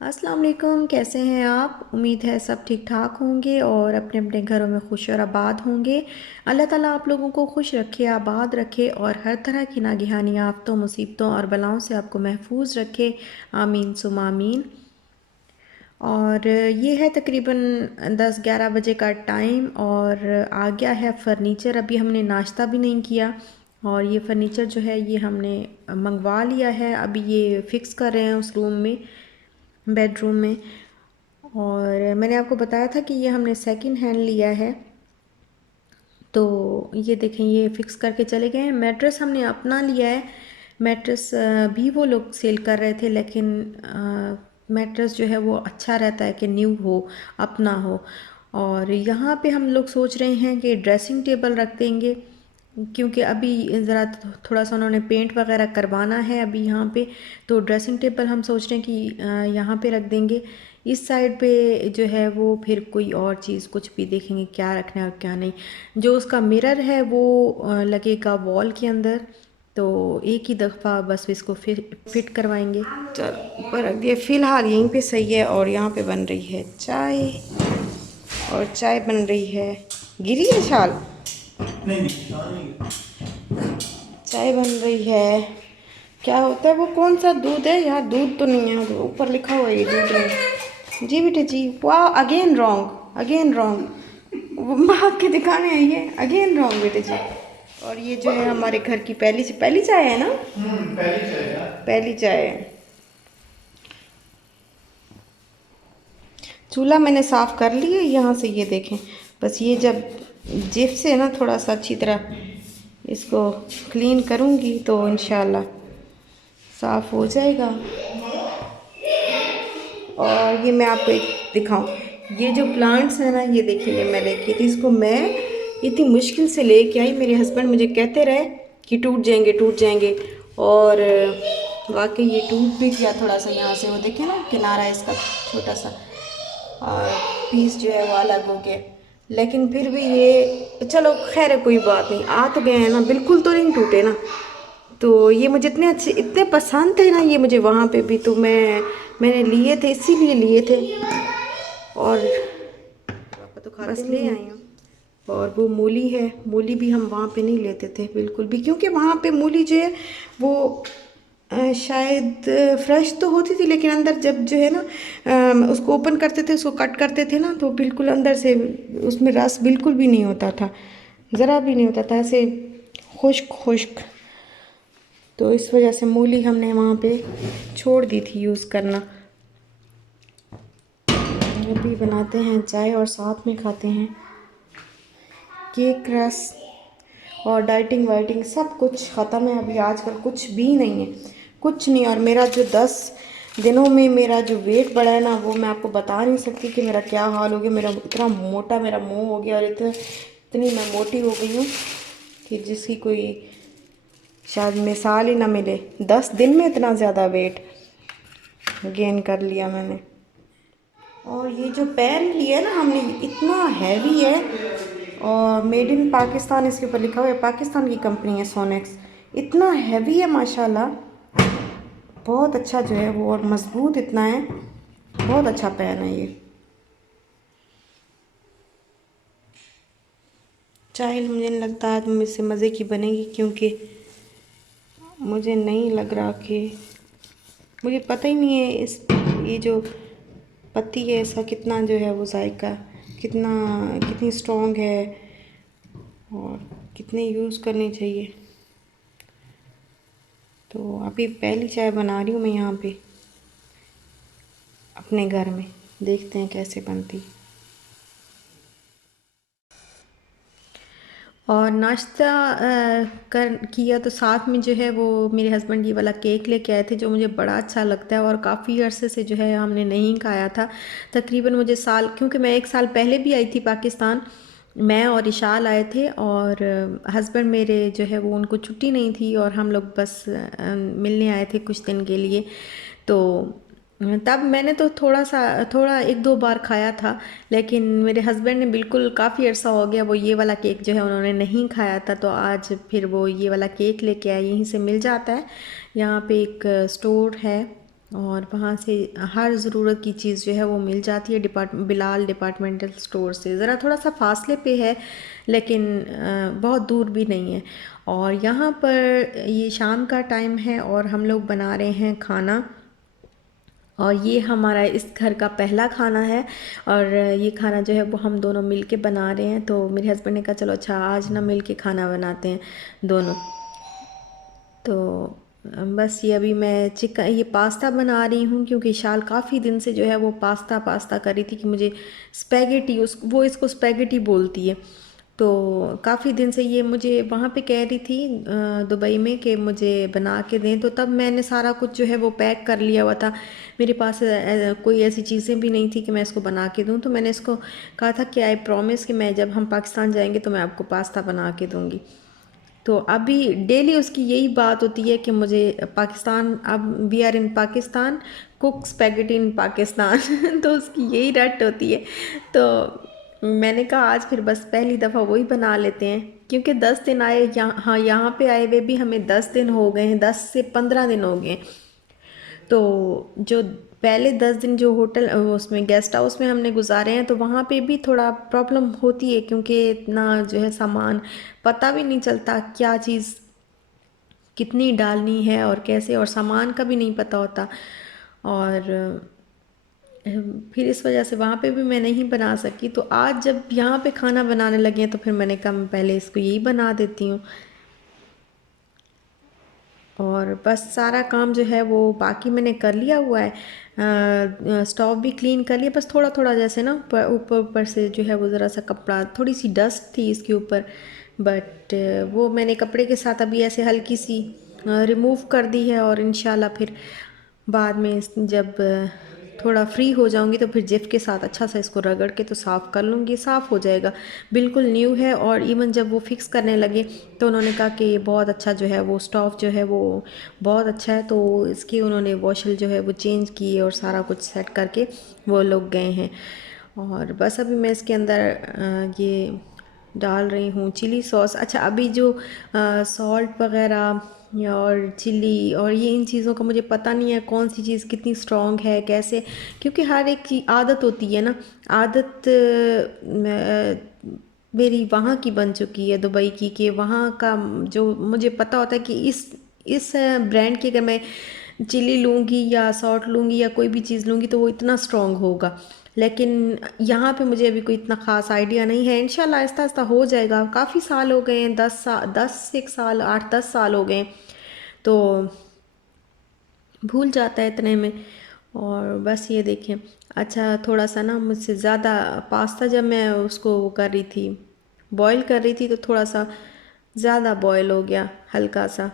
अस्सलाम वालेकुम, कैसे हैं आप। उम्मीद है सब ठीक ठाक होंगे और अपने अपने घरों में खुश और आबाद होंगे। अल्लाह ताला आप लोगों को खुश रखे, आबाद रखे और हर तरह की नागहानी आफतों, मुसीबतों और बलाओं से आपको महफूज रखे। आमीन सुमा आमीन। और ये है तकरीबन 10-11 बजे का टाइम और आ गया है फ़र्नीचर। अभी हमने नाश्ता भी नहीं किया और ये फ़र्नीचर जो है ये हमने मंगवा लिया है। अभी ये फ़िक्स कर रहे हैं उस रूम में, बेडरूम में। और मैंने आपको बताया था कि ये हमने सेकंड हैंड लिया है। तो ये देखें, ये फ़िक्स करके चले गए हैं। मैट्रेस हमने अपना लिया है। मैट्रेस भी वो लोग सेल कर रहे थे, लेकिन मैट्रेस जो है वो अच्छा रहता है कि न्यू हो, अपना हो। और यहाँ पे हम लोग सोच रहे हैं कि ड्रेसिंग टेबल रख देंगे, क्योंकि अभी ज़रा थोड़ा सा उन्होंने पेंट वगैरह करवाना है अभी यहाँ पे। तो ड्रेसिंग टेबल हम सोच रहे हैं कि यहाँ पे रख देंगे। इस साइड पे जो है वो फिर कोई और चीज़ कुछ भी देखेंगे क्या रखना है और क्या नहीं। जो उसका मिरर है वो लगेगा वॉल के अंदर। तो एक ही दफ़ा बस इसको फिर फिट करवाएंगे। चलो ऊपर रख दिया, फ़िलहाल यहीं पे सही है। और यहाँ पे बन रही है चाय, और चाय बन रही है। गिरी है शाल? नहीं नहीं, चाय बन रही है। क्या होता है वो, कौन सा दूध है यार? दूध तो नहीं है, ऊपर लिखा हुआ है ये दूध नहीं। जी बेटे जी। वाह, अगेन रॉन्ग, अगेन रॉन्ग। माँ के दिखाने आई है, अगेन रॉन्ग बेटे जी। और ये जो है हमारे घर की पहली चाय है ना। पहली चाय है। पहली चाय है। चूल्हा मैंने साफ़ कर लिया यहाँ से, ये देखें। बस ये जब जिप से ना थोड़ा सा अच्छी तरह इसको क्लीन करूँगी तो इंशाल्लाह साफ़ हो जाएगा। और ये मैं आपको एक दिखाऊं, ये जो प्लांट्स हैं ना, ये देखिए, ये मैं लेके थी इसको, मैं इतनी मुश्किल से लेके आई। मेरे हस्बैंड मुझे कहते रहे कि टूट जाएंगे टूट जाएंगे, और वाकई ये टूट भी गया थोड़ा सा। यहाँ से वो देखिए ना, किनारा इसका छोटा सा और पीस जो है वो अलग हो गया। लेकिन फिर भी ये चलो खैर है, कोई बात नहीं। आ तो गए हैं ना, बिल्कुल तो नहीं टूटे ना। तो ये मुझे इतने अच्छे, इतने पसंद थे ना ये मुझे, वहाँ पे भी तो मैंने लिए थे, इसीलिए लिए थे। और पापा तो खाते बस ले आई हूँ। और वो मूली है, मूली भी हम वहाँ पे नहीं लेते थे बिल्कुल भी, क्योंकि वहाँ पे मूली जो है वो शायद फ्रेश तो होती थी, लेकिन अंदर जब जो है ना उसको ओपन करते थे, उसको कट करते थे ना, तो बिल्कुल अंदर से उसमें रस बिल्कुल भी नहीं होता था, ज़रा भी नहीं होता था, ऐसे खुश्क खुश्क। तो इस वजह से मूली हमने वहाँ पे छोड़ दी थी यूज़ करना। अभी बनाते हैं चाय और साथ में खाते हैं केक रस। और डाइटिंग वाइटिंग सब कुछ ख़त्म है अभी, आजकल कुछ भी नहीं है, कुछ नहीं। और मेरा जो 10 दिनों में मेरा जो वेट बढ़ा है ना, वो मैं आपको बता नहीं सकती कि मेरा क्या हाल हो गया। मेरा इतना मोटा मेरा मुंह हो गया, और इतनी मैं मोटी हो गई हूँ कि जिसकी कोई शायद मिसाल ही ना मिले। 10 दिन में इतना ज़्यादा वेट गेन कर लिया मैंने। और ये जो पेन लिया ना हमने, इतना हैवी है, और मेड इन पाकिस्तान इसके ऊपर लिखा हुआ है, पाकिस्तान की कंपनी है सोनेक्स। इतना हैवी है माशाल्लाह, बहुत अच्छा जो है वो, और मज़बूत इतना है, बहुत अच्छा पेन है ये। चाय मुझे नहीं लगता आज मुझसे मज़े की बनेगी, क्योंकि मुझे नहीं लग रहा कि, मुझे पता ही नहीं है इस, ये जो पत्ती है इसका कितना जो है वो जायका, कितनी स्ट्रॉन्ग है और कितनी यूज़ करनी चाहिए। तो अभी पहली चाय बना रही हूँ मैं यहाँ पे अपने घर में, देखते हैं कैसे बनती। और नाश्ता कर किया तो साथ में जो है वो मेरे हस्बैंड ये वाला केक लेके आए थे, जो मुझे बड़ा अच्छा लगता है और काफ़ी अरसे से जो है हमने नहीं खाया था। तकरीबन मुझे साल, क्योंकि मैं 1 साल पहले भी आई थी पाकिस्तान, मैं और इशाल आए थे। और हस्बैंड मेरे जो है वो, उनको छुट्टी नहीं थी और हम लोग बस मिलने आए थे कुछ दिन के लिए। तो तब मैंने तो थोड़ा 1-2 बार खाया था, लेकिन मेरे हस्बैंड ने बिल्कुल, काफ़ी अर्सा हो गया वो ये वाला केक जो है उन्होंने नहीं खाया था। तो आज फिर वो ये वाला केक लेके आए, यहीं से मिल जाता है। यहाँ पे एक स्टोर है और वहाँ से हर ज़रूरत की चीज़ जो है वो मिल जाती है बिलाल डिपार्टमेंटल स्टोर से। ज़रा थोड़ा सा फासले पे है, लेकिन बहुत दूर भी नहीं है। और यहाँ पर ये शाम का टाइम है और हम लोग बना रहे हैं खाना, और ये हमारा इस घर का पहला खाना है। और ये खाना जो है वो हम दोनों मिल के बना रहे हैं। तो मेरे हस्बैंड ने कहा चलो अच्छा आज ना मिल के खाना बनाते हैं दोनों। तो बस ये अभी मैं ये पास्ता बना रही हूँ, क्योंकि शाल काफ़ी दिन से जो है वो पास्ता पास्ता कर रही थी कि मुझे स्पैगेटी, वो इसको स्पैगेटी बोलती है। तो काफ़ी दिन से ये मुझे वहाँ पे कह रही थी दुबई में कि मुझे बना के दें, तो तब मैंने सारा कुछ जो है वो पैक कर लिया हुआ था। मेरे पास कोई ऐसी चीज़ें भी नहीं थी कि मैं इसको बना के दूँ। तो मैंने इसको कहा था कि आई प्रॉमिस कि मैं जब हम पाकिस्तान जाएंगे तो मैं आपको पास्ता बना के दूँगी। तो अभी डेली उसकी यही बात होती है कि मुझे पाकिस्तान, अब we are in Pakistan, cook spaghetti in Pakistan तो उसकी यही रट होती है। तो मैंने कहा आज फिर बस पहली दफ़ा वही बना लेते हैं, क्योंकि 10 दिन आए यहाँ, हाँ यहाँ पे आए हुए भी हमें 10 दिन हो गए हैं, 10 से 15 दिन हो गए। तो जो पहले 10 दिन जो होटल उसमें गेस्ट हाउस में हमने गुजारे हैं, तो वहाँ पे भी थोड़ा प्रॉब्लम होती है, क्योंकि इतना जो है सामान पता भी नहीं चलता क्या चीज़ कितनी डालनी है और कैसे, और सामान का भी नहीं पता होता। और फिर इस वजह से वहाँ पे भी मैं नहीं बना सकी। तो आज जब यहाँ पे खाना बनाने लगे हैं तो फिर मैंने कहा मैं पहले इसको यही बना देती हूँ। और बस सारा काम जो है वो बाकी मैंने कर लिया हुआ है। स्टोव भी क्लीन कर लिया, बस थोड़ा थोड़ा जैसे ना ऊपर ऊपर से जो है वो ज़रा सा कपड़ा, थोड़ी सी डस्ट थी इसके ऊपर, बट वो मैंने कपड़े के साथ अभी ऐसे हल्की सी रिमूव कर दी है। और इंशाल्लाह फिर बाद में जब थोड़ा फ्री हो जाऊंगी तो फिर जिप के साथ अच्छा सा इसको रगड़ के तो साफ़ कर लूँगी, साफ़ हो जाएगा। बिल्कुल न्यू है। और इवन जब वो फिक्स करने लगे तो उन्होंने कहा कि ये बहुत अच्छा जो है वो स्टोव जो है वो बहुत अच्छा है। तो इसकी उन्होंने वॉशल जो है वो चेंज की और सारा कुछ सेट करके वो लोग गए हैं। और बस अभी मैं इसके अंदर ये डाल रही हूँ चिली सॉस। अच्छा, अभी जो सॉल्ट वगैरह और चिली और ये इन चीज़ों का मुझे पता नहीं है कौन सी चीज़ कितनी स्ट्रॉन्ग है कैसे, क्योंकि हर एक की आदत होती है ना। आदत मेरी वहाँ की बन चुकी है दुबई की, कि वहाँ का जो मुझे पता होता है कि इस ब्रांड की अगर मैं चिली लूँगी या सॉल्ट लूँगी या कोई भी चीज़ लूँगी तो वो इतना स्ट्रॉन्ग होगा। लेकिन यहाँ पे मुझे अभी कोई इतना ख़ास आइडिया नहीं है। इंशाल्लाह आहिस्ता आहिस्ता हो जाएगा। काफ़ी साल हो गए हैं, 10 एक साल 8-10 साल हो गए, तो भूल जाता है इतने में। और बस ये देखें, अच्छा थोड़ा सा ना मुझसे ज़्यादा पास्ता जब मैं उसको वो कर रही थी, बॉईल कर रही थी, तो थोड़ा सा ज़्यादा बॉईल हो गया, हल्का सा।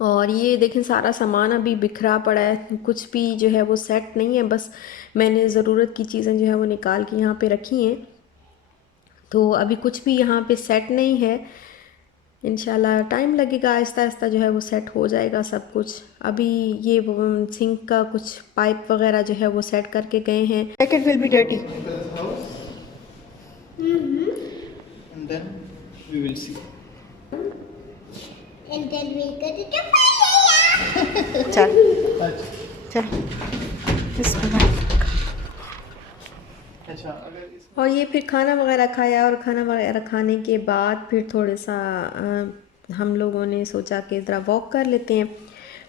और ये देखें सारा सामान अभी बिखरा पड़ा है, कुछ भी जो है वो सेट नहीं है। बस मैंने ज़रूरत की चीज़ें जो है वो निकाल के यहाँ पे रखी हैं, तो अभी कुछ भी यहाँ पे सेट नहीं है। इंशाल्लाह टाइम लगेगा, आहिस्ता आहिस्ता जो है वो सेट हो जाएगा सब कुछ। अभी ये सिंक का कुछ पाइप वगैरह जो है वो सेट करके गए हैं। Packet will be dirty. And then we will see. And then we'll go to the fire. चल अच्छा चल अच्छा, अगर इस और ये फिर खाना वगैरह खाया, और खाना वगैरह खाने के बाद फिर थोड़ा सा हम लोगों ने सोचा कि ज़रा वॉक कर लेते हैं,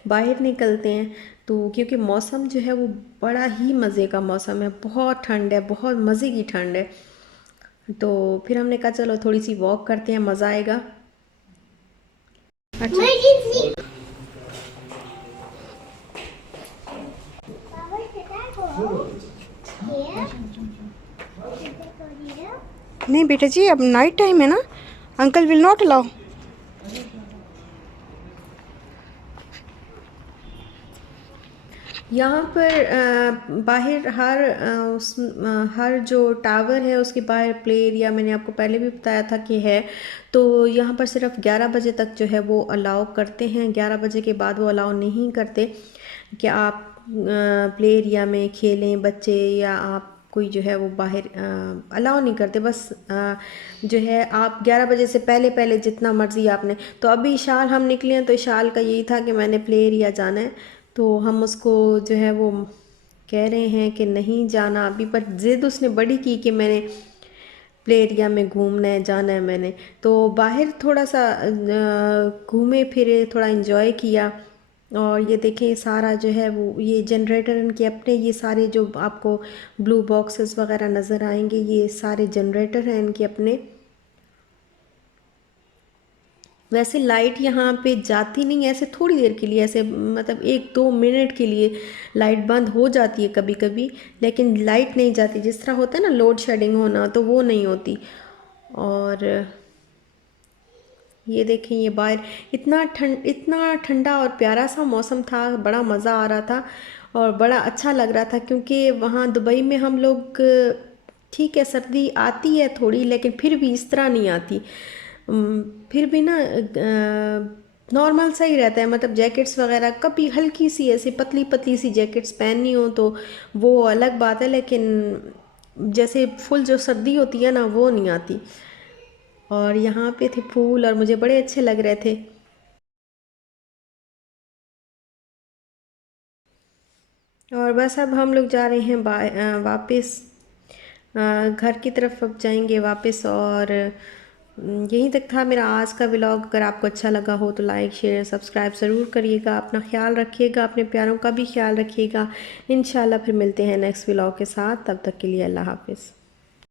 बाहर निकलते हैं। तो क्योंकि मौसम जो है वो बड़ा ही मज़े का मौसम है, बहुत ठंड है, बहुत मज़े की ठंड है। तो फिर हमने कहा चलो थोड़ी सी वॉक करते हैं, मज़ा आएगा। अच्छा, Emergency. Baba, should I go? Here? Should I go here? नहीं बेटा जी, अब नाइट टाइम है ना, अंकल विल नॉट अलाउ। यहाँ पर बाहर हर जो टावर है उसके बाहर प्ले एरिया, मैंने आपको पहले भी बताया था कि है। तो यहाँ पर सिर्फ 11 बजे तक जो है वो अलाउ करते हैं, 11 बजे के बाद वो अलाउ नहीं करते कि आप प्ले एरिया में खेलें बच्चे, या आप कोई जो है वो बाहर अलाउ नहीं करते। बस जो है आप 11 बजे से पहले पहले जितना मर्ज़ी आपने। तो अभी शाल हम निकले हैं तो शाल का यही था कि मैंने प्ले एरिया जाना है, तो हम उसको जो है वो कह रहे हैं कि नहीं जाना अभी, पर ज़िद उसने बड़ी की कि मैंने प्ले एरिया में घूमना है, जाना है मैंने। तो बाहर थोड़ा सा घूमे फिरे, थोड़ा इन्जॉय किया। और ये देखें सारा जो है वो ये जनरेटर इनके अपने, ये सारे जो आपको ब्लू बॉक्सेस वगैरह नज़र आएंगे ये सारे जनरेटर हैं इनके अपने। वैसे लाइट यहाँ पे जाती नहीं है, ऐसे थोड़ी देर के लिए, ऐसे मतलब 1-2 मिनट के लिए लाइट बंद हो जाती है कभी कभी, लेकिन लाइट नहीं जाती। जिस तरह होता है ना लोड शेडिंग होना, तो वो नहीं होती। और ये देखें ये बाहर इतना ठंडा और प्यारा सा मौसम था, बड़ा मज़ा आ रहा था और बड़ा अच्छा लग रहा था। क्योंकि वहाँ दुबई में हम लोग ठीक है सर्दी आती है थोड़ी, लेकिन फिर भी इस तरह नहीं आती। फिर भी ना नॉर्मल सा ही रहता है, मतलब जैकेट्स वगैरह कभी हल्की सी ऐसी पतली पतली सी जैकेट्स पहननी हो तो वो अलग बात है, लेकिन जैसे फुल जो सर्दी होती है ना वो नहीं आती। और यहाँ पे थे फूल और मुझे बड़े अच्छे लग रहे थे। और बस अब हम लोग जा रहे हैं वापस घर की तरफ अब जाएंगे वापस। और यहीं तक था मेरा आज का व्लॉग। अगर आपको अच्छा लगा हो तो लाइक शेयर सब्सक्राइब ज़रूर करिएगा। अपना ख्याल रखिएगा, अपने प्यारों का भी ख्याल रखिएगा। इंशाल्लाह फिर मिलते हैं नेक्स्ट व्लॉग के साथ। तब तक के लिए अल्लाह हाफिज़।